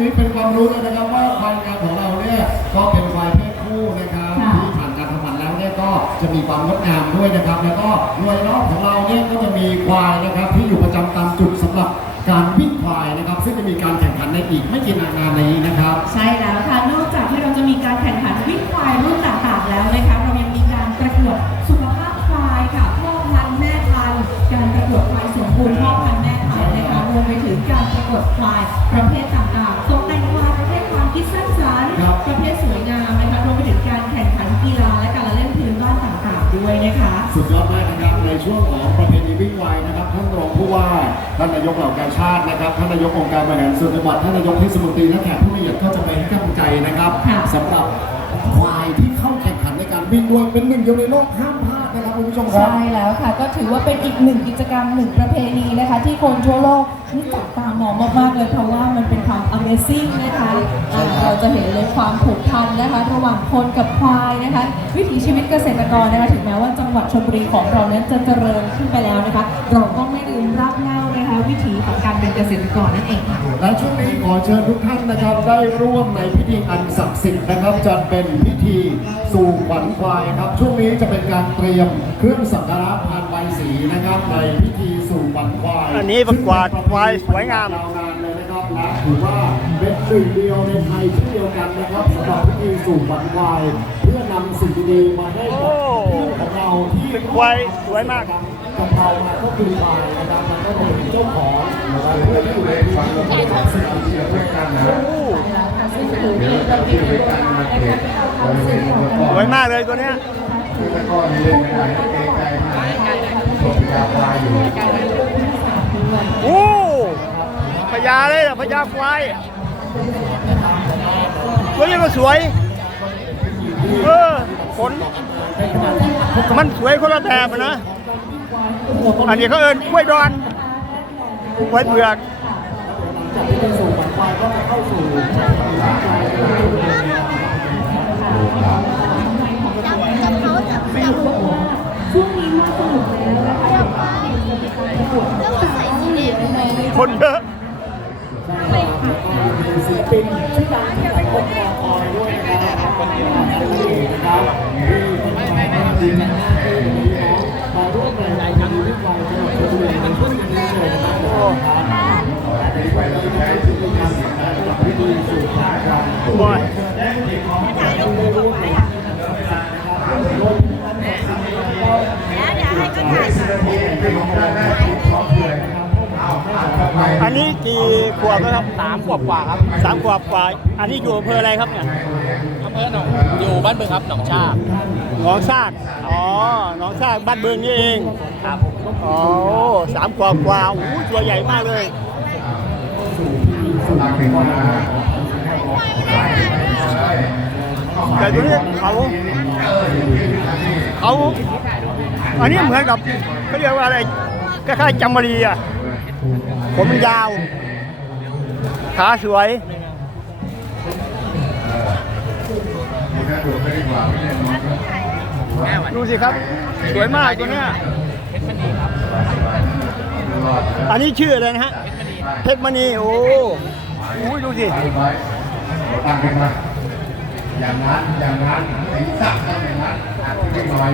นี้เป็นความรู้เลยนะครับว่าควายงามของเราเนี่ยก็เป็นควายเพศผู้นะครับค่ะ ที่ผ่านการทำหมันแล้วเนี่ยก็จะมีความงดงามด้วยนะครับ แล้วก็หน่วยรอบของเราเนี่ยก็จะมีควายนะครับที่อยู่ประจำตามจุดสำหรับการวิ่งควายนะครับ ซึ่งจะมีการแข่งขันในอีกไม่กี่นานนี้นะครับ ใช่แล้วค่ะ นอกจากที่เราจะมีการแข่งขันวิ่งควายรุ่นต่างๆแล้วนะคะ เรายังมีการประกวดสุขภาพควายค่ะ พ่อพันธุ์แม่พันธุ์การประกวดควายสมบูรณ์พ่อพันธุ์แม่พันธุ์นะคะ รวมไปถึงการประกวดควายประเภ ผู้ว่าท่านนายกเหล่ากาชาตินะครับท่านนายกองค์การบริหารส่วนจังหวัดท่านนายกเทศมนตรีและแขกผู้มีเกียรติก็จะไปให้กำลังใจนะครับค่ะสำหรับควายที่ เข้าแข่งขันในการวิ่งด้วยเป็นหนึ่งเดียวในโลกห้ามพลาดนะครับคุณผู้ชมครับ ใช่แล้วค่ะ ก็ถือว่าเป็นอีกหนึ่งกิจกรรมหนึ่งประเพณีนะคะ ที่คนทั่วโลกนี่จับตามองมากๆเลยเพราะว่ามันเป็นความ Amazing นะคะอ่าเราจะเห็นเลยความผูกพันนะคะ ระหว่างคนกับควายนะคะ วิถีชีวิตเกษตรกรนะคะถึงแม้ว่าจังหวัดชลบุรีของเรานั้นจะเจริญขึ้นไปแล้วนะคะ เราก็ไม่ลืมรากหง้าน วิถีของการเป็นเกษตรกรนั่นเองค่ะและช่วงนี้ขอเชิญทุกท่านนะครับ ได้ร่วมในพิธีอันศักดิ์สิทธิ์นะครับจะเป็นพิธีสู่ขวัญควายครับ ช่วงนี้จะเป็นการเตรียมเครื่องสักการะพานใบายสีนะครับในพิธีสู่ขวัญควายอันนี้ประกวดควายสวยงามยาวนานเลยนะครับและถือว่าเป็นหนึ่งเดียวในไทยเช่นเดียวกันนะครับสำหรับพิธีสู่ขวัญควายเพื่อนำสิ่งดีๆมาให้กับโอ้เพื่อนของเราที่เป็นควายสวยมาก กับเรามาก็คือควายนะครับมันก็เป็นเจ้าของนะครับเพื่อที่อยู่ในความรู้สึกสิ่งดีๆด้วยกันนะซึ่งถือเป็นประเพณีโบราณนะคะที่เอาสิ่งของสวยมากเลยตัวเนี้ยคือตะกร้อนี่เล่นไม่ได้เกรงใจมากผมยาควายอยู่โอ้พญาเลยอะพญาควายตัวนี้ก็สวยเออขนมันสวยคนละแบบนะ อันนี้เขาเอินกล้วยดอนกล้วยเผือกจากที่เป็นสู่ขวัญควายก็จะเข้าสู่ช่วงนี้มาสนุกแล้วนะคะเยวป้าเนี่ยจะมีการประกวดตั้งแต่ที่เหลือในในคนเยอะศิลปินชื่อดังจากคนคอคอยด้วยนะครับเป็นที่นะครับที่ บอยอันนี้กี่ขวบแล้วครับสามขวบกว่าครับสามขวบกว่า อันนี้อยู่อำเภออะไรครับเนี่ยอำเภอหนองอยู่บ้านบึงครับหนองชากหนองซากอ๋อหนองซากบ้านเบืองนี่เองครับอ๋อสามขวบกว่าโอ้โหตัวใหญ่มากเลย แต่ตัวนี้เขาเขาอันนี้เหมือนกับเขาเรียกว่าอะไรคล้ายๆจำมารีอะผมยาว ขาสวยดูไม่ดีกว่าไม่แน่นอนดูสิครับ สวยมากตัวเนี้ยอันนี้ชื่ออะไรนะฮะ เพชรมณี โอ้โหดูสิ ตั้งไว้ตั้งขึ้นมาอย่างนั้นอย่างนั้นสีสักต้องอย่างนั้นอ่านขึ้นหน่อย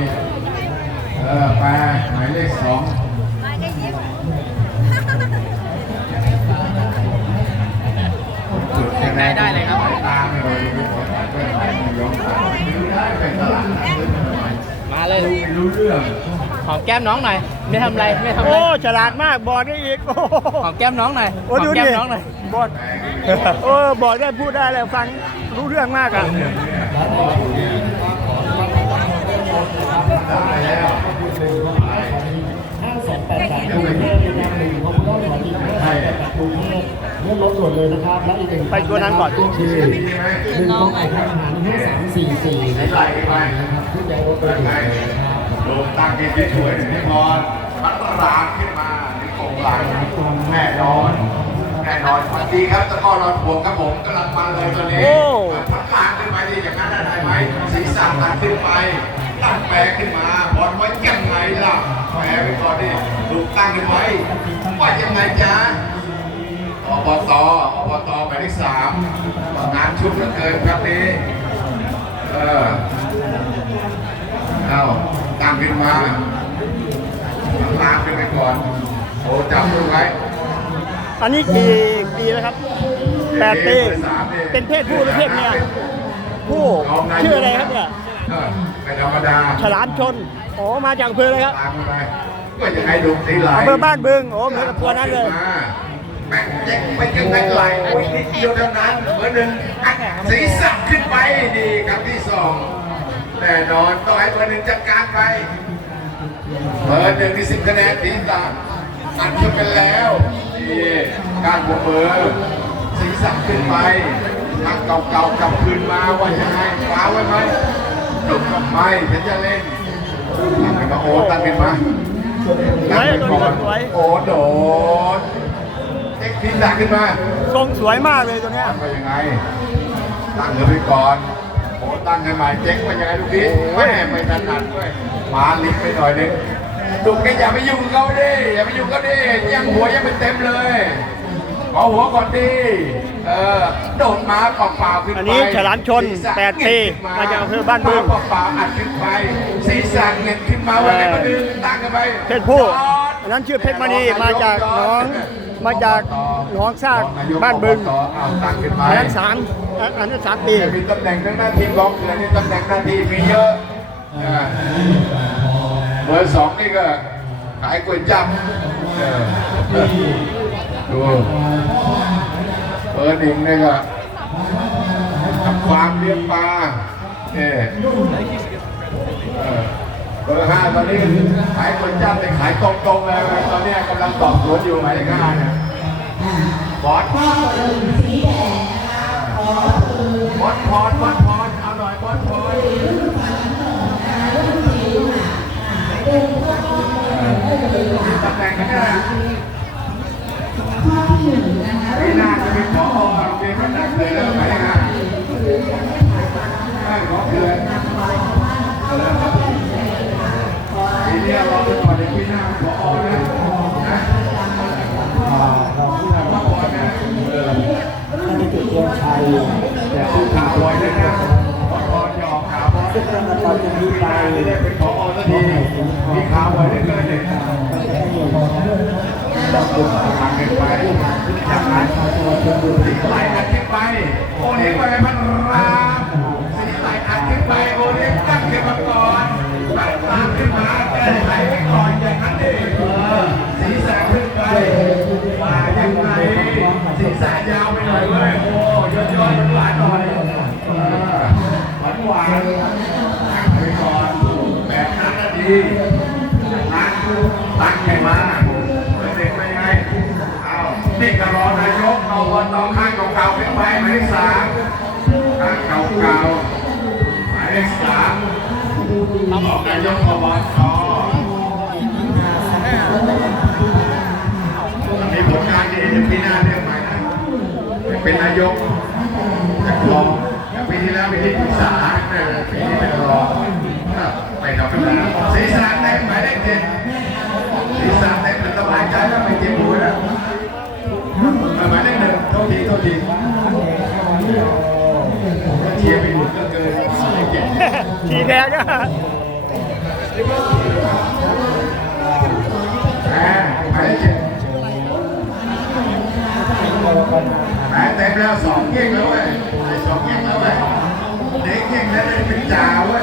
เออแปลหมายเลขสองจุดคะแนนได้เลยครับสายตาไม่โดนเพื่อนสายยกตาดูได้เป็นตลาดนัดมาเลยรู้เรื่องหอมแก้มน้องหน่อยไม่ทำอะไรไม่ทำอะไรโอ้ฉลาดมากบอกได้อีกโอ้โหหอมแก้มน้องหน่อยโอ้หอดูมดิแก้มน้องหน่อยบอด เออบอกได้พูดได้เลยฟังรู้เรื่องมากอะเรับหนึ่งพบขออีกห้าแปดกรุงเทพเลื่วนเลยนะครับและอีกหนึ่งไปตัวนั้นก่อนคือหนึ่งกองไก่ทหารห้าสามสี่สี่นะครับที่ยังรถด่วนอยู่นะครับลงตั้งกินที่สวยถึงที่พอพัดรางขึ้นมาถึงโครงหลังแม่นอน แน่นอนสวัสดีครับตะก้อรอนพวงครับผมกำลังมันเลยตอนนี้โอ้พัดรางขึ้นไปดีอย่างนั้นได้ไหมศีรษะตัดขึ้นไป ตั้งแปรขึ้นมาบอลไว้ยังไงล่ะแปรไว้ก่อนดิถูกตั้งขึ้นไว้ว่ายังไงจ๊ะอบตอบตหมายเลขสามงานชุดเหลือเกินครับนี้เออเอาตั้งขึ้นมาตามขึ้นไปก่อนโอ้จับมือไว้ อันนี้กี่ปีแล้วครับแปดปี เป็นเพศผู้หรือเพศเมีย ผู้ชื่ออะไรครับเนี่ยเออไม่ธรรมดาฉลามชน โอ้มาจากอำเภอเลยครับตามไปก็ยังให้ดูตีไหลอำเภอบ้านบึง โอ้เหมือนกับตัวนั้นเลยแม่งเจ๊งไปยังไงไหลโอ้ยนิดเดียวเท่านั้นเบอร์หนึ่งอัดศีรษะขึ้นไปดีครับที่สองแน่นอนต้องให้เบอร์หนึ่งจัดการไปเบอร์หนึ่งที่สิบคะแนนศีรษะอัดขึ้นไปแล้ว นี่การบวกเบอร์ศีรษะขึ้นไปทางเก่าๆกลับคืนมาว่ายังไงฟ้าไว้ไหมหลุดกับไม่ฉันจะเล่นตั้งกันมาโอ้ตั้งกันมาสวยตัวนี้สวยโอ้โดนเอ็กซ์ทีดักขึ้นมาทรงสวยมากเลยตัวเนี้ยตั้งไปยังไง ตั้งเธอไปก่อนโอ้ตั้งให้ใหม่เจ๊งไปยังไงลูกนี้แม่ไม่ถนัดด้วยมาลิฟไปหน่อยนึง ลูกแกอย่าไปยุ่งกับเขาดิ อย่าไปยุ่งกับเขาดิ ยังหัวยังเป็นเต็มเลยขอหัวก่อนดิเออโดดมาเปล่าๆขึ้นไปอันนี้ฉลามชนศีรษะแปดปีมาจากอำเภอบ้านบึงเปล่าๆอัดขึ้นไปศีรษะเงินขึ้นมาวันนี้มาดึงตั้งกันไปเพศผู้อันนั้นชื่อเพชรมณีมาจากหน้องมาจากหนองซากบ้านบึงเอาตั้งขึ้นมาอันนั้นสามอันอันนั้นสามปีมีตำแหน่งทั้งหน้าที่กองเรือนี่ตำแหน่งหน้าที่มีเยอะอ่า เบอร์สองนี่ก็ขายก๋วยจั๊บเออดูเบอร์หนึ่งนี่ก็ทำฟาร์มเลี้ยงปลาเนี่ยเออเบอร์ห้าตอนนี้ขายก๋วยจั๊บแต่ขายตรงๆเลยตอนเนี้ยกำลังตอบสวนอยู่หมายเลขห้าเนี่ยบอสบอลพรบอลพรเอาหน่อยบอลพร ตำแหน่งกันเนี่ยไม่น่าจะเป็นผอโรงเรียนมันนักเลยแล้วไหมฮะได้ขอเกินทีนี้เราเป็นก่อนเด็กพี่หน้าผอนะนะเราผู้ทำว่าบอลนะเอออันนี้จุดเทียนชัยแต่ผู้ขาวไว้อยนะครับบบอลหยอกขาวบอยซึ่งเราตอนจะมีไปไม่ได้เป็นผอสักทีมีขาวบอยได้เลย โอเลี้ยงไปพันรามสีไหลอัดขึ้นไปโอเลี้ยงตั้งขึ้นมาก่อนตั้งตามขึ้นมาแก้ไขไว้ก่อนอย่างนั้นเองสีแสงขึ้นไปมาอย่างไรสีแสงยาวไปหน่อยเว้ยโอ้ยอดยอดมันหวานหน่อยหวานหวานไปก่อนแปดนาทีตั้ เป็นไปหมายเลขสามข้างเก่าๆหมายเลขสามออกนายกอบตมีผลงานดีเดี๋ยวปีหน้าเรียกใหม่นะเป็นนายกจากรองปีที่แล้วเป็นที่ปรึกษาปีนี้เป็นรองไม่ธรรมดาศีรษะเต็มหมายเลขเจ็ดศีรษะเต็มเป็นสบายใจแล้วไม่เจ็บหัวแล้วหมายเลขหนึ่ง ทีโทษทีเชียร์ไปหลุดก็เกินหมายเลขเจ็ดสีแดงก็แหมหมายเลขเจ็ดแหมเต็มแล้วสองเก่งแล้วเว้ยไอ้สองเก่งแล้วเว้ยเด็กเก่งแล้วได้เป็นจ่าเว้ย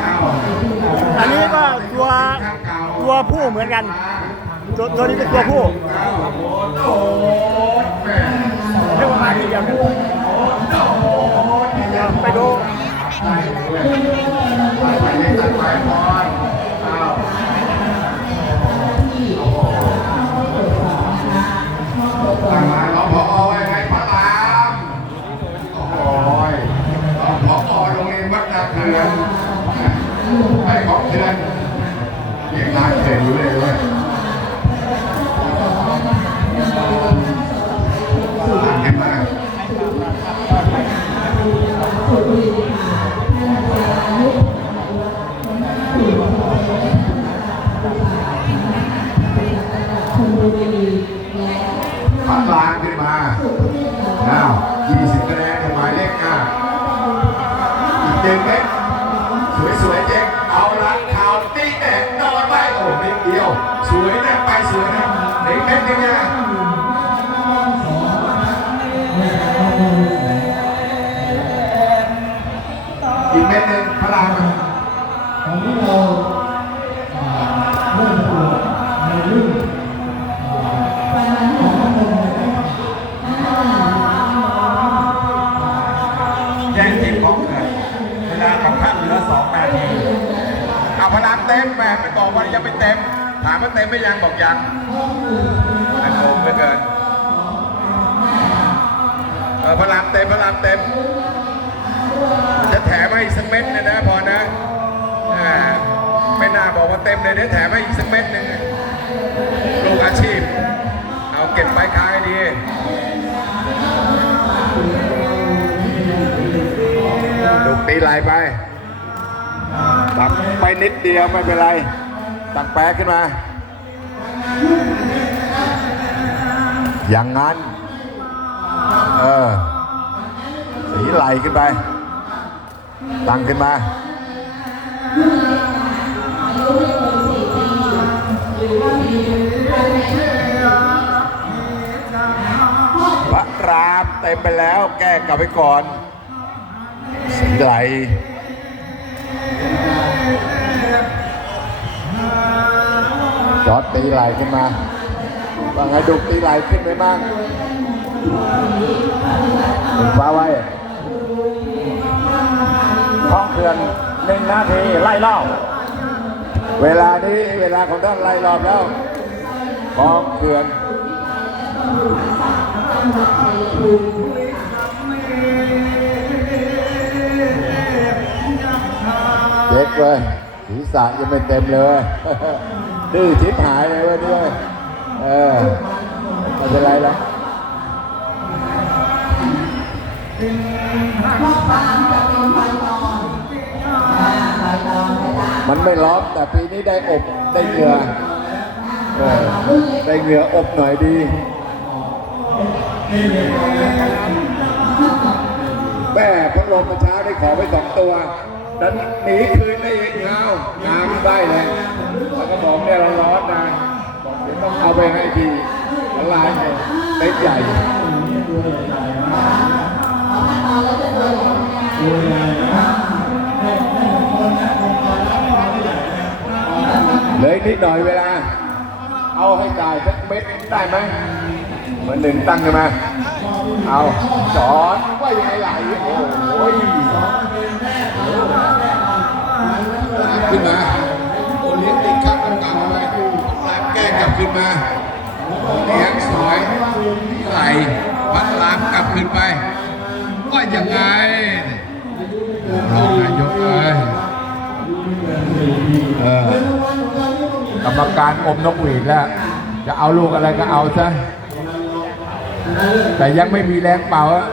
เอาอันนี้ก็ตัวตัวผู้เหมือนกัน ตัวนี้เป็นตัวผู้โอ้โห แหมเรียกว่ามาทีเดียวโอ้โหนี่ยังไปดูได้เว้ยไปไปเล่นตัดไปพรเอางร้านไว้ไงพระรามโอ้ยรองผอโรงเรียนวัดนาเกลือไอ้ของเดือนเรียกร้านเขียนอยู่เลยเว้ย สวยนะไปสวยนะเด็กเม็ดนึงนะอีกเม็ดหนึ่งพระรามแย่งทีมของเกิดเวลาของท่านเหลือสองนาทีเอาพลังเต็มแม่ไปบอว่ายังไม่เต็ม ถามว่าเต็มไม่ยังบอกยังอันโกงเหลือเกินเออพลังเต็มพลังเต็ม จะแถมให้อีกสักเม็ดนะนะพอนะไม่น่าบอกว่าเต็มเลยเดี๋ยวแถมให้อีกสักเม็ดหนึ่งลูกอาชีพ เอาเก็บไปค้างให้ดีลูกตีไหลไปตักไปนิดเดียวไม่เป็นไร ตักแป๊ขึ้นมา อย่างนั้น เออ สีไหลขึ้นไป ตังขึ้นมา พระรามเต็มไปแล้วแก้กลับไปก่อน สีไหล จอดตีไหลขึ้นมาว่าไงดุตีไหลขึ้นไปบ้างถึงฟ้าไว้ท้องเขื่อนหนึ่งนาทีไล่รอบเวลานี้เวลาของท่านไล่รอบแล้วท้องเขื่อนเด็กเว้ยศีรษะยังไม่เต็มเลย ดื้อทิพหายเลยเว้ยด้วยเออไม่เป็นไรหรอกมันไม่ร้อนแต่ปีนี้ได้อบได้เหงื่อเออได้เหงื่ออบหน่อยดี แม่พัดลมเมื่อเช้าได้ขอไปสองตัว ดันหนีคืนได้อีกเงางามได้เลยแล้วก็บอกเนี่ยเราร้อนนะบอกเดี๋ยวต้องเอาไปให้ทีละลายเลยเล็กใหญ่เลยนิดหน่อยเวลา เอาให้จ่ายสักเม็ดได้ไหมเหมือนหนึ่งตั้งกันมเอาสอนว่ายังไงไหลโอ้ย ขึ้นมา โอเลี้ยงติดข้างกันกลับไปหลังแก้กลับขึ้นมาเลี้ยงสวยไหลวัดล้างกลับขึ้นไป ว่าอยังไงรองนายกเอ้ยเออกรรมการอมนกหวีดแล้ว จะเอาลูกอะไรก็เอาซะ แต่ยังไม่มีแรงเป่าอะ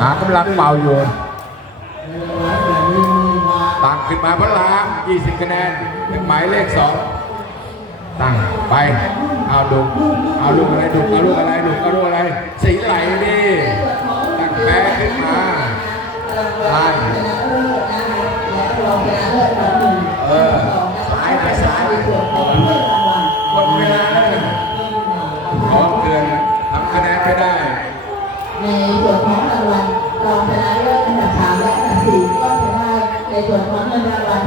หากำลังเป่าอยู่ ขึ้นมาพระราม20 คะแนนเป็นหมายเลขสองตั้งไปเอาดูเอาลูกอะไรดูเอาลูกอะไรดูเอาลูกอะไร สีไหลดิตั้งแพ้ขึ้นมาตั้งเออสายไปสายหมดเวลาแล้วขอเกินทำคะแนนไม่ได้ในส่วนของ ในส่วนของเงินรางวัล